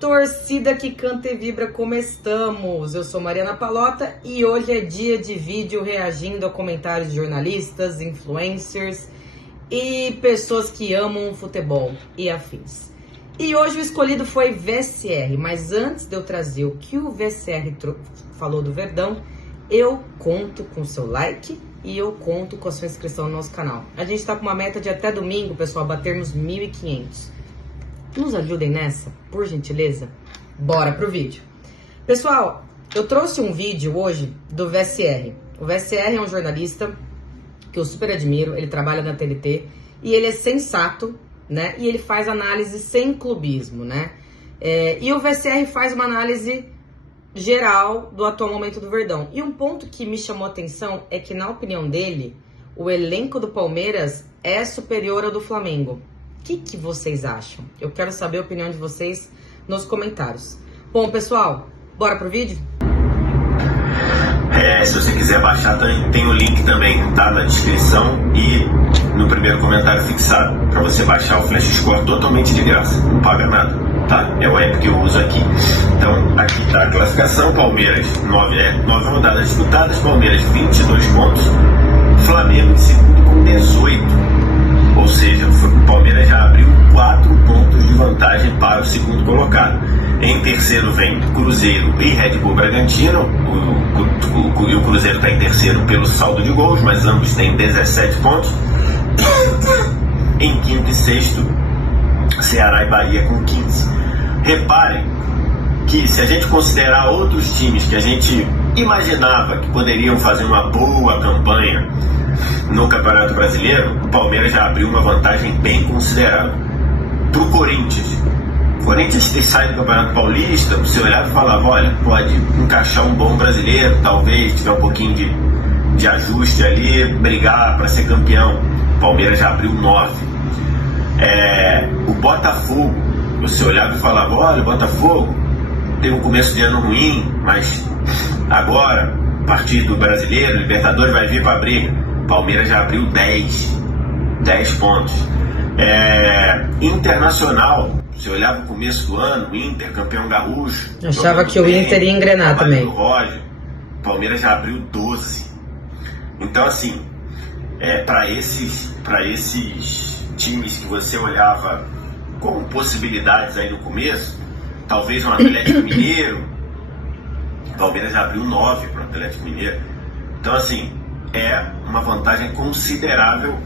Torcida que canta e vibra, como estamos? Eu sou Mariana Palota e hoje é dia de vídeo reagindo a comentários de jornalistas, influencers e pessoas que amam futebol e afins. E hoje o escolhido foi VSR, mas antes de eu trazer o que o VSR falou do Verdão, eu conto com o seu like e eu conto com a sua inscrição no nosso canal. A gente tá com uma meta de até domingo, pessoal, batermos 1.500. Nos ajudem nessa, por gentileza? Bora pro vídeo. Pessoal, eu trouxe um vídeo hoje do VSR. O VSR é um jornalista que eu super admiro, ele trabalha na TNT e ele é sensato, né? E ele faz análise sem clubismo, né? E o VSR faz uma análise geral do atual momento do Verdão. E um ponto que me chamou a atenção é que, na opinião dele, o elenco do Palmeiras é superior ao do Flamengo. O que vocês acham? Eu quero saber a opinião de vocês nos comentários. Bom, pessoal, bora pro vídeo? Se você quiser baixar, tem o link também, tá na descrição e no primeiro comentário fixado, para você baixar o Flash Score totalmente de graça, não paga nada, tá? É o app que eu uso aqui. Então, aqui tá a classificação: Palmeiras, 9 rodadas disputadas, Palmeiras 22 pontos, Flamengo em segundo com 18. Ou seja, o Palmeiras já abriu 4 pontos de vantagem para o segundo colocado. Em terceiro vem Cruzeiro e Red Bull Bragantino. O Cruzeiro está em terceiro pelo saldo de gols, mas ambos têm 17 pontos. Em quinto e sexto, Ceará e Bahia com 15. Reparem que, se a gente considerar outros times que a gente imaginava que poderiam fazer uma boa campanha no Campeonato Brasileiro, o Palmeiras já abriu uma vantagem bem considerável. Para o Corinthians sai do Campeonato Paulista, você olhava e falava: olha, pode encaixar um bom brasileiro, talvez tiver um pouquinho de ajuste ali, brigar para ser campeão. O Palmeiras já abriu 9. O Botafogo, você olhava e falava: olha, o Botafogo tem um começo de ano ruim, mas agora, a partir do Brasileiro, Libertadores vai vir para a briga. Palmeiras já abriu 10 pontos. Internacional, você olhava o começo do ano, Inter, campeão gaúcho. Achava que o Inter ia engrenar também. Roger, Palmeiras já abriu 12. Então, assim, para esses times que você olhava com possibilidades aí no começo, talvez um Atlético Mineiro, Palmeiras já abriu 9 para o Atlético Mineiro. Então, assim, é uma vantagem considerável,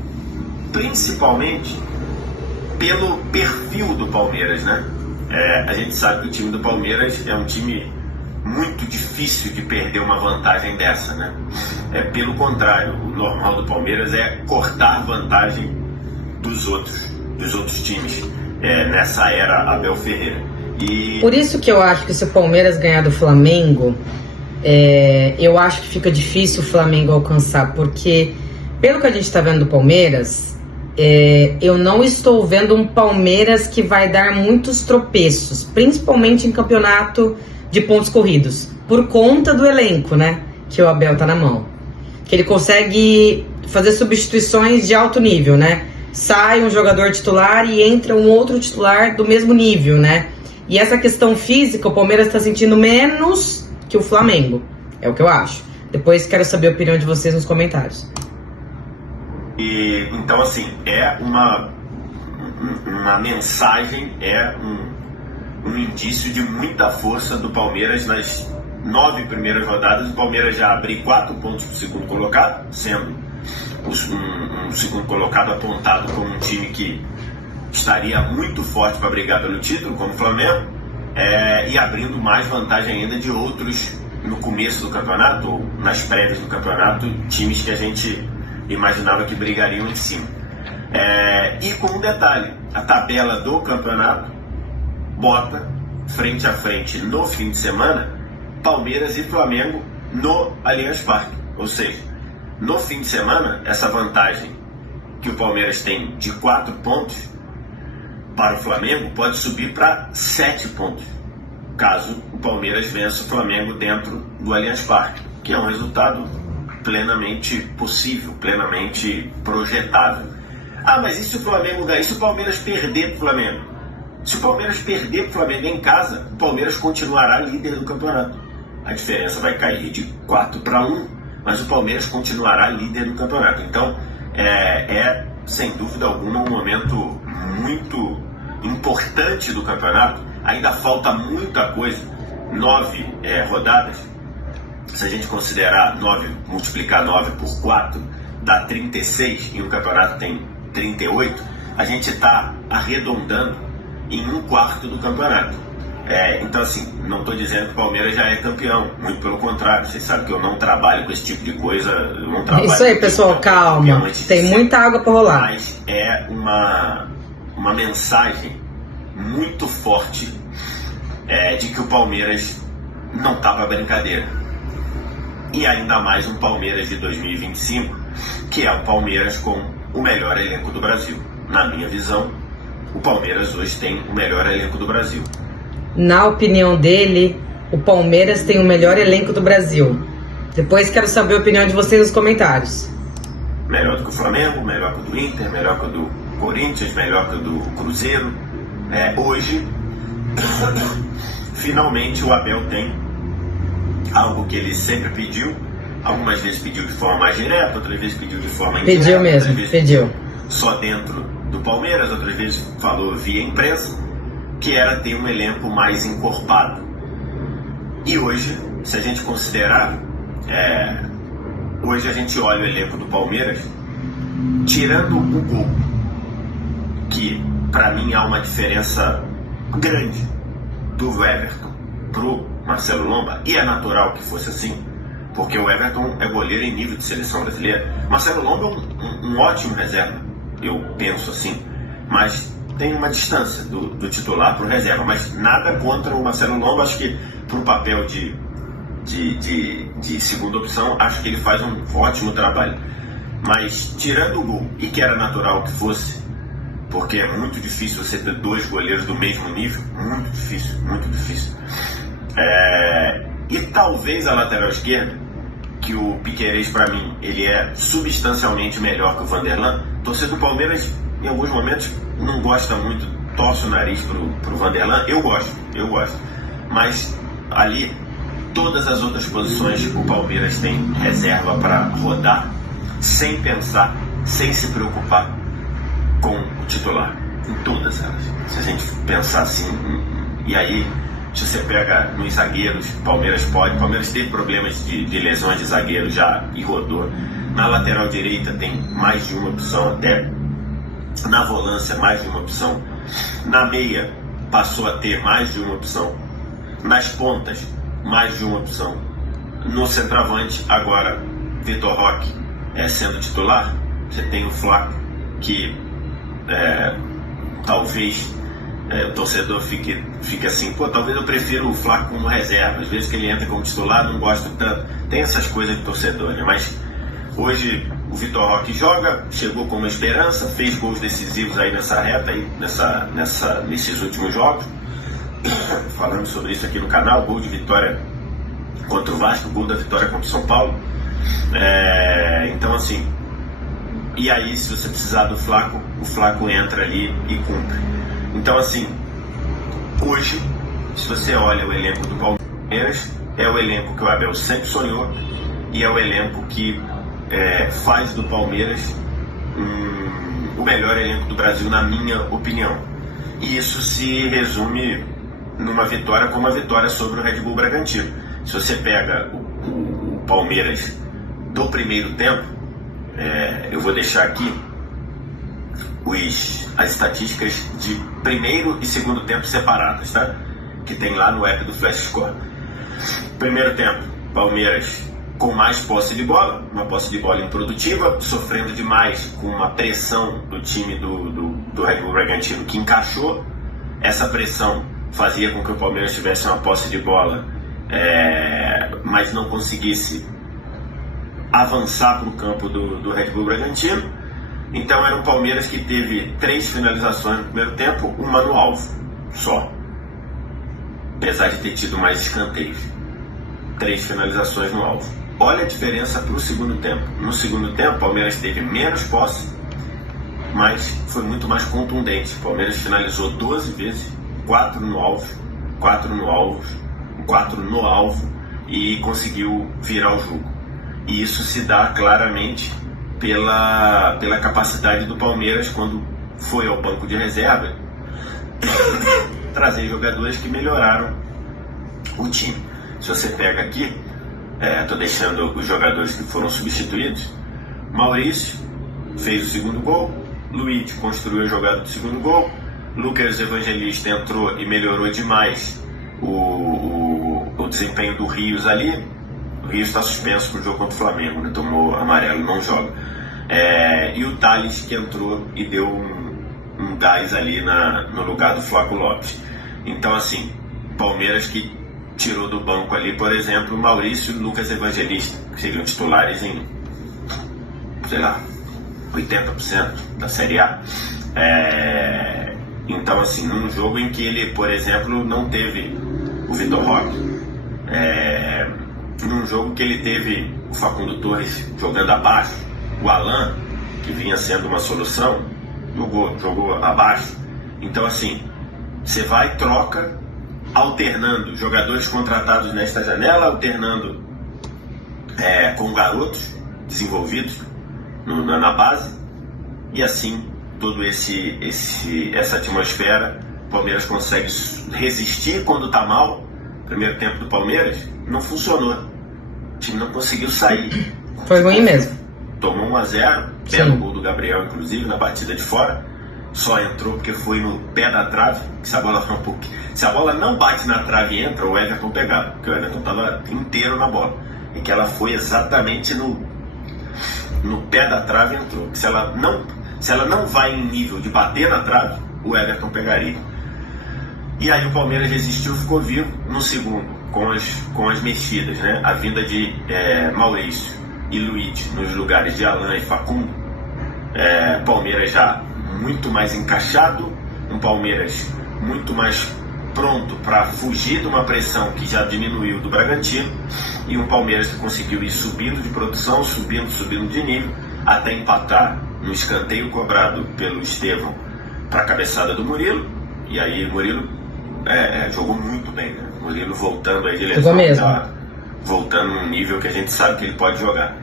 principalmente pelo perfil do Palmeiras, né? A gente sabe que o time do Palmeiras é um time muito difícil de perder uma vantagem dessa, né? Pelo contrário, o normal do Palmeiras é cortar vantagem dos outros times nessa era Abel Ferreira. Por isso que eu acho que se o Palmeiras ganhar do Flamengo, eu acho que fica difícil o Flamengo alcançar, porque pelo que a gente está vendo do Palmeiras, eu não estou vendo um Palmeiras que vai dar muitos tropeços, principalmente em campeonato de pontos corridos, por conta do elenco, né, que o Abel tá na mão, que ele consegue fazer substituições de alto nível, né, sai um jogador titular e entra um outro titular do mesmo nível, né, e essa questão física o Palmeiras está sentindo menos que o Flamengo, é o que eu acho. Depois quero saber a opinião de vocês nos comentários. Então, assim, uma mensagem, um indício de muita força do Palmeiras nas 9 primeiras rodadas. O Palmeiras já abriu 4 pontos para o segundo colocado, sendo um segundo colocado apontado como um time que estaria muito forte para brigar pelo título, como o Flamengo, e abrindo mais vantagem ainda de outros no começo do campeonato, ou nas prévias do campeonato, times que a gente imaginava que brigariam em cima. E com um detalhe: a tabela do campeonato bota frente a frente no fim de semana Palmeiras e Flamengo no Allianz Parque. Ou seja, no fim de semana, essa vantagem que o Palmeiras tem de 4 pontos para o Flamengo pode subir para 7 pontos, caso o Palmeiras vença o Flamengo dentro do Allianz Parque, que é um resultado plenamente possível, plenamente projetável. Mas e se o Flamengo ganhar? E se o Palmeiras perder para o Flamengo? Se o Palmeiras perder para o Flamengo em casa, o Palmeiras continuará líder do campeonato. A diferença vai cair de 4-1, mas o Palmeiras continuará líder do campeonato. Então, sem dúvida alguma, um momento muito importante do campeonato. Ainda falta muita coisa. 9 rodadas. Se a gente considerar 9, multiplicar 9 por 4, dá 36, e o campeonato tem 38, a gente está arredondando em 1/4 do campeonato. Então, assim, não estou dizendo que o Palmeiras já é campeão, muito pelo contrário. Vocês sabem que eu não trabalho com esse tipo de coisa. Eu não trabalho. Isso aí, pessoal, calma. Tem muita água para rolar. Mas é uma mensagem muito forte de que o Palmeiras não está para brincadeira. E ainda mais um Palmeiras de 2025, que é o Palmeiras com o melhor elenco do Brasil. Na minha visão, o Palmeiras hoje tem o melhor elenco do Brasil. Na opinião dele, o Palmeiras tem o melhor elenco do Brasil. Depois quero saber a opinião de vocês nos comentários. Melhor do que o Flamengo, melhor que o do Inter, melhor que o do Corinthians, melhor que o do Cruzeiro. Hoje, finalmente o Abel tem algo que ele sempre pediu. Algumas vezes pediu de forma mais direta, outras vezes pediu de forma indireta. Pediu mesmo, pediu. Só dentro do Palmeiras, outras vezes falou via imprensa, que era ter um elenco mais encorpado. E hoje, se a gente considerar, hoje a gente olha o elenco do Palmeiras, tirando o gol, que para mim há uma diferença grande do Everton pro Marcelo Lomba, e é natural que fosse assim, porque o Everton é goleiro em nível de seleção brasileira. Marcelo Lomba é um ótimo reserva, eu penso assim, mas tem uma distância do titular para o reserva, mas nada contra o Marcelo Lomba. Acho que para o papel de segunda opção, acho que ele faz um ótimo trabalho. Mas tirando o gol, e que era natural que fosse, porque é muito difícil você ter 2 goleiros do mesmo nível, muito difícil, muito difícil. E talvez a lateral esquerda, que o Piquerez para mim, ele é substancialmente melhor que o Vanderlan. Torcedor do Palmeiras, em alguns momentos, não gosta muito, torce o nariz pro Vanderlan. Eu gosto, mas ali, todas as outras posições, o Palmeiras tem reserva para rodar, sem pensar, sem se preocupar com o titular, em todas elas. Se a gente pensar assim, e aí, se você pega nos zagueiros, Palmeiras teve problemas de lesões de zagueiro já e rodou. Na lateral direita tem mais de uma opção até. Na volância, mais de uma opção. Na meia, passou a ter mais de uma opção. Nas pontas, mais de uma opção. No centroavante, agora, Vitor Roque sendo titular. Você tem o Flaco, que talvez o torcedor fique assim, talvez eu prefiro o Flaco como reserva. Às vezes que ele entra como titular, não gosto tanto. Tem essas coisas de torcedor, né? Mas hoje o Vitor Roque joga, chegou com uma esperança, fez gols decisivos aí nessa reta, aí, nesses últimos jogos. Falando sobre isso aqui no canal, gol de vitória contra o Vasco, gol da vitória contra o São Paulo. Então assim, e aí se você precisar do Flaco, o Flaco entra ali e cumpre. Então assim, hoje, se você olha o elenco do Palmeiras, é o elenco que o Abel sempre sonhou e é o elenco que faz do Palmeiras o melhor elenco do Brasil, na minha opinião. E isso se resume numa vitória como a vitória sobre o Red Bull Bragantino. Se você pega o Palmeiras do primeiro tempo, eu vou deixar aqui as estatísticas de primeiro e segundo tempo separadas, tá? Que tem lá no app do Flash Score. Primeiro tempo, Palmeiras com mais posse de bola, uma posse de bola improdutiva, sofrendo demais com uma pressão do time do Red Bull Bragantino que encaixou. Essa pressão fazia com que o Palmeiras tivesse uma posse de bola, mas não conseguisse avançar para o campo do Red Bull Bragantino. Então era um Palmeiras que teve 3 finalizações no primeiro tempo, uma no alvo só, apesar de ter tido mais escanteios. 3 finalizações no alvo. Olha a diferença para o segundo tempo. No segundo tempo, o Palmeiras teve menos posse mas foi muito mais contundente. O Palmeiras finalizou 12 vezes, 4 no alvo, e conseguiu virar o jogo. E isso se dá claramente pela capacidade do Palmeiras, quando foi ao banco de reserva, trazer jogadores que melhoraram o time. Se você pega aqui, estou deixando os jogadores que foram substituídos. Maurício fez o segundo gol, Luiz construiu a jogada do segundo gol, Lucas Evangelista entrou e melhorou demais o desempenho do Rios ali. O Rios está suspenso para o jogo contra o Flamengo, né? Tomou amarelo, não joga. E o Thales, que entrou e deu um gás ali no lugar do Flaco Lopes. Então, assim, Palmeiras que tirou do banco ali, por exemplo, Maurício e Lucas Evangelista, que seriam titulares em, sei lá, 80% da Série A. Então, assim, num jogo em que ele, por exemplo, não teve o Vitor Roque, num jogo que ele teve o Facundo Torres jogando abaixo, o Alan, que vinha sendo uma solução, jogou abaixo. Então, assim, você vai e troca, alternando jogadores contratados nesta janela, alternando com garotos desenvolvidos na base, e assim toda essa atmosfera, o Palmeiras consegue resistir quando está mal. O primeiro tempo do Palmeiras não funcionou, o time não conseguiu sair, foi ruim mesmo, tomou 1-0, belo gol do Gabriel, inclusive, na batida de fora. Só entrou porque foi no pé da trave. Se a bola não bate na trave e entra, o Everton pegava, porque o Everton estava inteiro na bola, e que ela foi exatamente no pé da trave e entrou. Se ela não vai em nível de bater na trave, o Everton pegaria. E aí o Palmeiras resistiu, ficou vivo no segundo, com as mexidas, né? A vinda de Maurício e Luiz nos lugares de Alan e Facundo. Palmeiras já muito mais encaixado, um Palmeiras muito mais pronto para fugir de uma pressão que já diminuiu do Bragantino, e um Palmeiras que conseguiu ir subindo de produção, subindo de nível, até empatar no escanteio cobrado pelo Estevão para a cabeçada do Murilo. E aí o Murilo jogou muito bem, né? O Murilo voltando aí de lesão, voltando num nível que a gente sabe que ele pode jogar.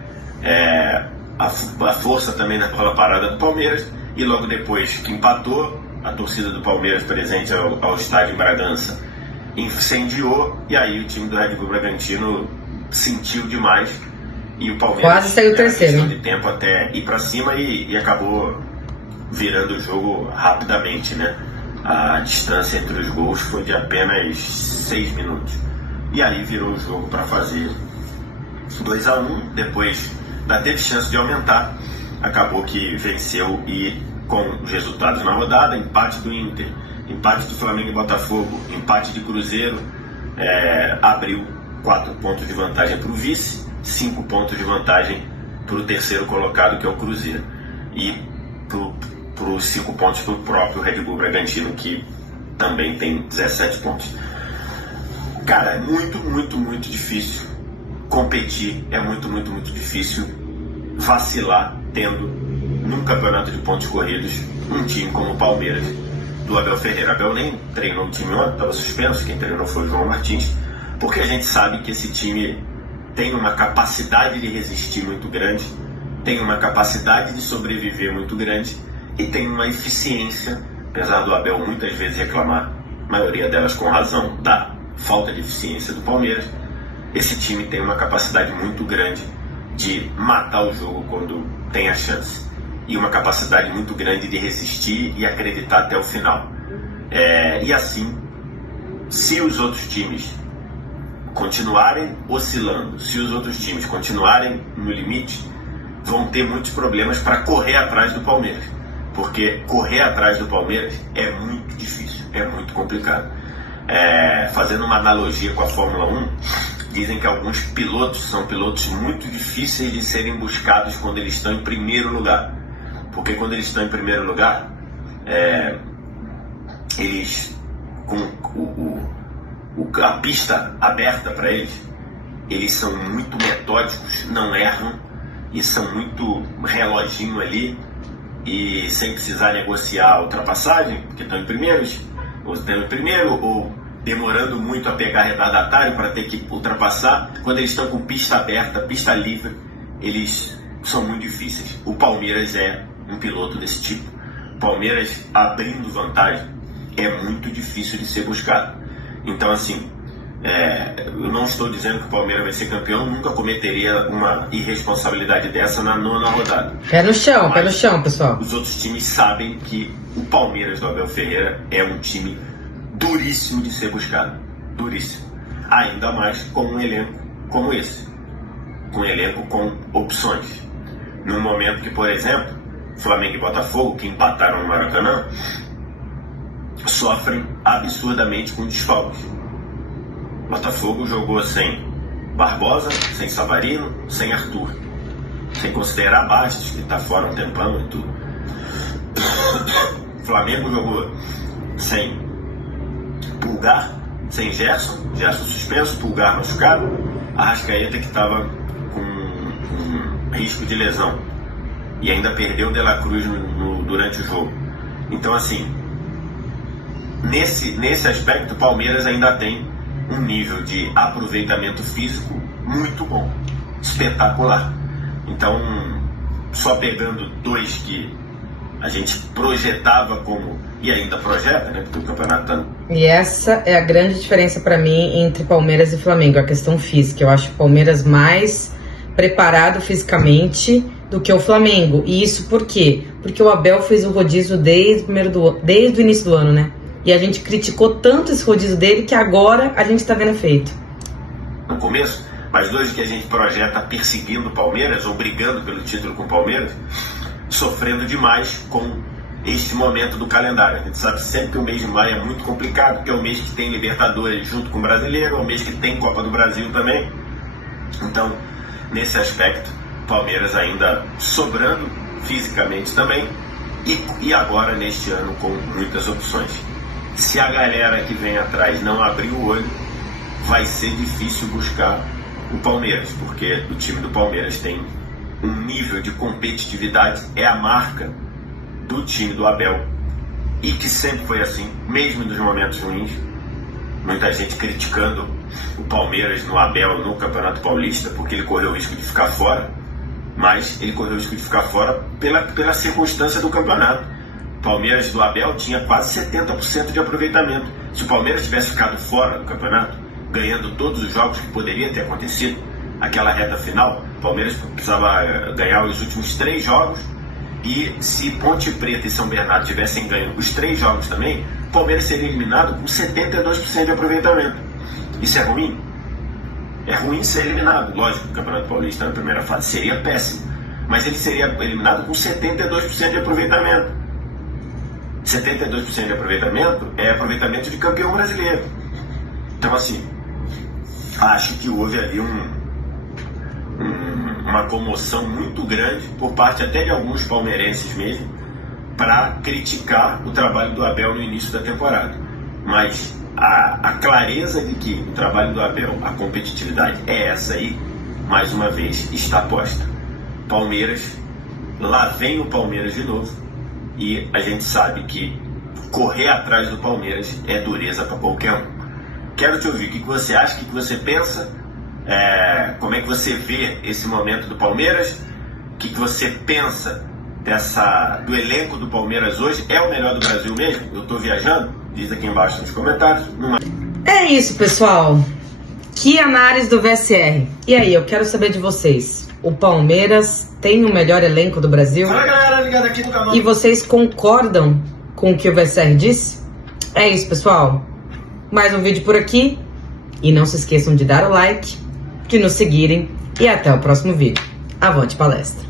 A força também na bola parada do Palmeiras. E logo depois que empatou, a torcida do Palmeiras presente ao estádio em Bragança incendiou, e aí o time do Red Bull Bragantino sentiu demais, e o Palmeiras quase saiu terceiro, de tempo até ir para cima, e acabou virando o jogo rapidamente, né? A distância entre os gols foi de apenas 6 minutos, e aí virou o jogo para fazer 2-1. Depois teve chance de aumentar, acabou que venceu, e com os resultados na rodada: empate do Inter, empate do Flamengo e Botafogo, empate de Cruzeiro, abriu 4 pontos de vantagem para o vice, 5 pontos de vantagem para o terceiro colocado, que é o Cruzeiro, e para os 5 pontos para o próprio Red Bull Bragantino, que também tem 17 pontos. Cara, é muito, muito, muito difícil competir, é muito, muito, muito difícil vacilar tendo num campeonato de pontos corridos um time como o Palmeiras do Abel Ferreira. Abel nem treinou o time ontem, estava suspenso, quem treinou foi o João Martins, porque a gente sabe que esse time tem uma capacidade de resistir muito grande, tem uma capacidade de sobreviver muito grande, e tem uma eficiência, apesar do Abel muitas vezes reclamar, a maioria delas com razão, da falta de eficiência do Palmeiras. Esse time tem uma capacidade muito grande de matar o jogo quando tem a chance, e uma capacidade muito grande de resistir e acreditar até o final. E assim, se os outros times continuarem oscilando, se os outros times continuarem no limite, vão ter muitos problemas para correr atrás do Palmeiras, porque correr atrás do Palmeiras é muito difícil, é muito complicado. Fazendo uma analogia com a Fórmula 1, dizem que alguns pilotos são pilotos muito difíceis de serem buscados quando eles estão em primeiro lugar. Porque quando eles estão em primeiro lugar, eles, com a pista aberta para eles, eles são muito metódicos, não erram, e são muito reloginho ali, e sem precisar negociar a ultrapassagem, porque estão em primeiros, ou estão em primeiro, ou demorando muito a pegar retardatário para ter que ultrapassar. Quando eles estão com pista aberta, pista livre, eles são muito difíceis. O Palmeiras é um piloto desse tipo. Palmeiras abrindo vantagem é muito difícil de ser buscado. Então, assim, eu não estou dizendo que o Palmeiras vai ser campeão, nunca cometeria uma irresponsabilidade dessa na nona rodada. Pé no chão, pessoal. Os outros times sabem que o Palmeiras do Abel Ferreira é um time duríssimo de ser buscado. Duríssimo. Ainda mais com um elenco como esse. Com um elenco com opções. No momento que, por exemplo, Flamengo e Botafogo, que empataram no Maracanã, sofrem absurdamente com desfalques. Botafogo jogou sem Barbosa, sem Savarino, sem Arthur. Sem considerar Bastos, que está fora um tempão e tudo. Flamengo jogou sem Pulgar, sem Gerson suspenso, Pulgar machucado, Arrascaeta que estava com risco de lesão e ainda perdeu o De La Cruz durante o jogo. Então, assim, nesse aspecto, o Palmeiras ainda tem um nível de aproveitamento físico muito bom, espetacular. Então, só pegando dois que a gente projetava como, e ainda projeta, né, porque o campeonato tá... E essa é a grande diferença para mim entre Palmeiras e Flamengo, a questão física. Eu acho o Palmeiras mais preparado fisicamente do que o Flamengo. E isso por quê? Porque o Abel fez o rodízio desde o início do ano, né? E a gente criticou tanto esse rodízio dele que agora a gente tá vendo feito. No começo, mas hoje que a gente projeta perseguindo o Palmeiras, ou brigando pelo título com o Palmeiras, sofrendo demais com este momento do calendário. A gente sabe sempre que o mês de maio é muito complicado, porque é o mês que tem Libertadores junto com o Brasileiro, é o mês que tem Copa do Brasil também. Então, nesse aspecto, Palmeiras ainda sobrando fisicamente também, e agora neste ano com muitas opções. Se a galera que vem atrás não abrir o olho, vai ser difícil buscar o Palmeiras, porque o time do Palmeiras tem um nível de competitividade, é a marca do time do Abel, e que sempre foi assim, mesmo nos momentos ruins. Muita gente criticando o Palmeiras no Abel no Campeonato Paulista, porque ele correu o risco de ficar fora, mas ele correu o risco de ficar fora pela circunstância do campeonato. O Palmeiras do Abel tinha quase 70% de aproveitamento. Se o Palmeiras tivesse ficado fora do campeonato, ganhando todos os jogos que poderia ter acontecido, aquela reta final, o Palmeiras precisava ganhar os últimos 3 jogos, e se Ponte Preta e São Bernardo tivessem ganho os 3 jogos também, o Palmeiras seria eliminado com 72% de aproveitamento. Isso é ruim? É ruim ser eliminado. Lógico que o Campeonato Paulista na primeira fase seria péssimo, mas ele seria eliminado com 72% de aproveitamento. 72% de aproveitamento é aproveitamento de campeão brasileiro. Então, assim, acho que houve ali uma comoção muito grande por parte até de alguns palmeirenses mesmo, para criticar o trabalho do Abel no início da temporada. Mas a clareza de que o trabalho do Abel, a competitividade é essa aí, mais uma vez está posta. Palmeiras, lá vem o Palmeiras de novo, e a gente sabe que correr atrás do Palmeiras é dureza para qualquer um. Quero te ouvir, o que você acha, o que você pensa, como é que você vê esse momento do Palmeiras, o que você pensa do elenco do Palmeiras hoje. É o melhor do Brasil mesmo? Eu estou viajando? Diz aqui embaixo nos comentários. É isso, pessoal. Que análise do VSR. E aí, eu quero saber de vocês. O Palmeiras tem o melhor elenco do Brasil? Fala, galera, ligada aqui no canal. E vocês concordam com o que o VSR disse? É isso, pessoal. Mais um vídeo por aqui. E não se esqueçam de dar o like, de nos seguirem. E até o próximo vídeo. Avante palestra!